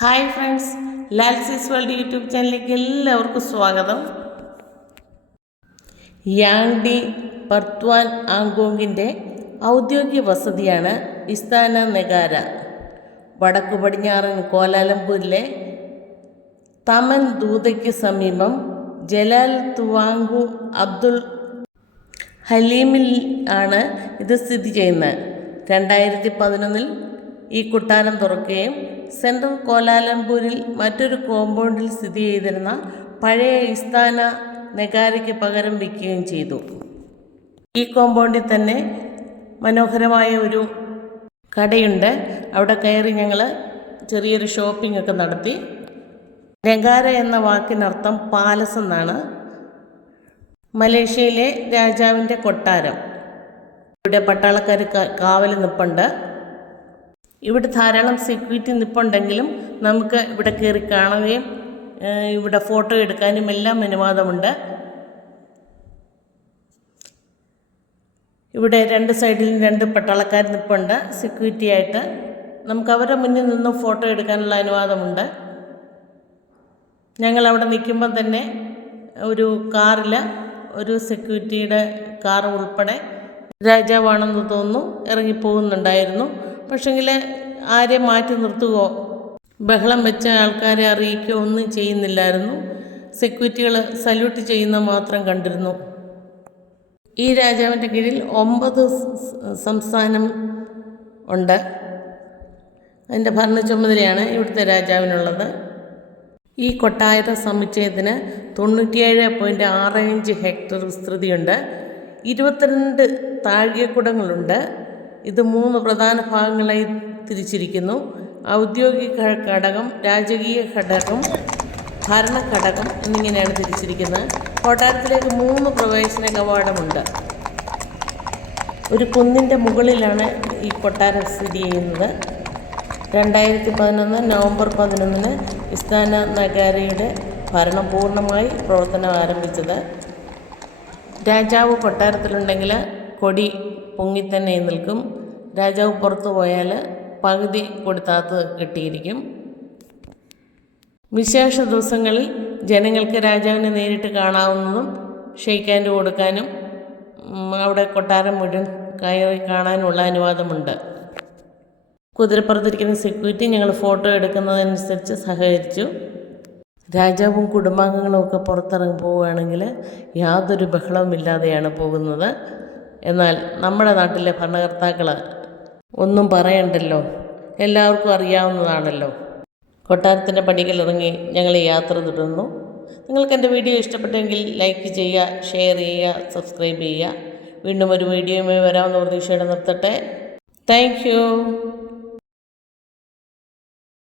Hi friends Lalsis world YouTube ചാനലിലേക്ക് എല്ലാവർക്കും സ്വാഗതം. യാങ് യാങ്ഡി പർത്വാൻ ആങ്കോങ്ങിന്റെ ഔദ്യോഗിക വസതിയാണ് ഇസ്താന നെഗാര. വടക്കു പടിഞ്ഞാറൻ കോലാലംപൂരിലെ തമൻ ദൂതയ്ക്ക് സമീപം ജലാൽ തുവാങ്കു അബ്ദുൾ ഹലീമിൽ ആണ് ഇത് സ്ഥിതി ചെയ്യുന്നത്. രണ്ടായിരത്തി പതിനൊന്നിൽ ഈ കുട്ടാരം തുറക്കുകയും സെൻട്രൽ കോലാലംപൂരിൽ മറ്റൊരു കോമ്പൗണ്ടിൽ സ്ഥിതി ചെയ്തിരുന്ന പഴയ ഇസ്താന നെഗാരയ്ക്ക് പകരം വയ്ക്കുകയും ചെയ്തു. ഈ കോമ്പൗണ്ടിൽ തന്നെ മനോഹരമായ ഒരു കടയുണ്ട്. അവിടെ കയറി ഞങ്ങൾ ചെറിയൊരു ഷോപ്പിംഗ് ഒക്കെ നടത്തി. നെഗാര എന്ന വാക്കിനർത്ഥം പാലസ് എന്നാണ്. മലേഷ്യയിലെ രാജാവിന്റെ കൊട്ടാരം. ഇവിടെ പട്ടാളക്കാർ കാവൽ നിൽപ്പുണ്ട് ഇവിടെ ധാരാളം സെക്യൂരിറ്റി നിപ്പുണ്ടെങ്കിലും നമുക്ക് ഇവിടെ കയറി കാണുകയും ഇവിടെ ഫോട്ടോ എടുക്കാനും എല്ലാം അനുവാദമുണ്ട്. ഇവിടെ രണ്ട് സൈഡിലും രണ്ട് പട്ടാളക്കാർ നിൽപ്പുണ്ട് സെക്യൂരിറ്റി ആയിട്ട് നമുക്ക് അവരുടെ മുന്നിൽ നിന്നും ഫോട്ടോ എടുക്കാനുള്ള അനുവാദമുണ്ട്. ഞങ്ങൾ അവിടെ നിൽക്കുമ്പം തന്നെ ഒരു കാറിൽ ഒരു സെക്യൂരിറ്റിയുടെ കാർ ഉൾപ്പെടെ രാജാവാണെന്ന് തോന്നുന്നു ഇറങ്ങിപ്പോകുന്നുണ്ടായിരുന്നു. പക്ഷെങ്കിൽ ആരെ മാറ്റി നിർത്തുകയോ ബഹളം വെച്ച ആൾക്കാരെ അറിയിക്കുകയോ ഒന്നും ചെയ്യുന്നില്ലായിരുന്നു. സെക്യൂരിറ്റികൾ സല്യൂട്ട് ചെയ്യുന്ന മാത്രം കണ്ടിരുന്നു. ഈ രാജാവിന്റെ കീഴിൽ ഒമ്പത് സംസ്ഥാനം ഉണ്ട്. അതിന്റെ ഭരണ ചുമതലയാണ് ഇവിടുത്തെ രാജാവിനുള്ളത്. ഈ കൊട്ടാര സമുച്ചയത്തിന് തൊണ്ണൂറ്റിയേഴ് പോയിന്റ് ആറ് അഞ്ച് ഹെക്ടർ വിസ്തൃതിയുണ്ട്. ഇരുപത്തിരണ്ട് താഴികക്കുടങ്ങളുണ്ട്. ഇത് മൂന്ന് പ്രധാന ഭാഗങ്ങളായി തിരിച്ചിരിക്കുന്നു. ഔദ്യോഗിക ഘടകം രാജകീയ ഘടകം ഭരണഘടകം എന്നിങ്ങനെയാണ് തിരിച്ചിരിക്കുന്നത്. കൊട്ടാരത്തിലേക്ക് മൂന്ന് പ്രവേശന കവാടമുണ്ട്. ഒരു കുന്നിന്റെ മുകളിലാണ് ഈ കൊട്ടാരം സ്ഥിതി ചെയ്യുന്നത്. രണ്ടായിരത്തി പതിനൊന്ന് നവംബർ പതിനൊന്നിന് ഇസ്താന നഗാരയുടെ ഭരണം പൂർണമായി പ്രവർത്തനം ആരംഭിച്ചത്. രാജാവ് കൊട്ടാരത്തിലുണ്ടെങ്കിൽ കൊടി പൊങ്ങിത്തന്നെ നിൽക്കും. രാജാവ് പുറത്തു പോയാൽ പകുതി കൊടുത്താത്ത് കിട്ടിയിരിക്കും. വിശേഷ ദിവസങ്ങളിൽ ജനങ്ങൾക്ക് രാജാവിനെ നേരിട്ട് കാണാവുന്നതും ഷെയ്ക്കാന്റെ കൊടുക്കാനും അവിടെ കൊട്ടാരം മുഴുവൻ കയറി കാണാനുള്ള അനുവാദമുണ്ട്. കുതിരപ്പുറത്തിരിക്കുന്ന സെക്യൂരിറ്റി ഞങ്ങൾ ഫോട്ടോ എടുക്കുന്നതനുസരിച്ച് സഹകരിച്ചു. രാജാവും കുടുംബാംഗങ്ങളും ഒക്കെ പുറത്തിറങ്ങി പോവുകയാണെങ്കിൽ യാതൊരു ബഹളവും ഇല്ലാതെയാണ് പോകുന്നത്. എന്നാൽ നമ്മുടെ നാട്ടിലെ ഭരണകർത്താക്കൾ ഒന്നും പറയണ്ടല്ലോ. എല്ലാവർക്കും അറിയാവുന്നതാണല്ലോ. കൊട്ടാരത്തിന്റെ പടികളിറങ്ങി ഞങ്ങൾ യാത്ര തുടർന്നു. നിങ്ങൾക്ക് എന്റെ വീഡിയോ ഇഷ്ടപ്പെട്ടെങ്കിൽ ലൈക്ക് ചെയ്യുക ഷെയർ ചെയ്യുക സബ്സ്ക്രൈബ് ചെയ്യുക. വീണ്ടും ഒരു വീഡിയോയുമായി വരാമെന്ന പ്രതീക്ഷയോടെ നിർത്തട്ടെ. താങ്ക്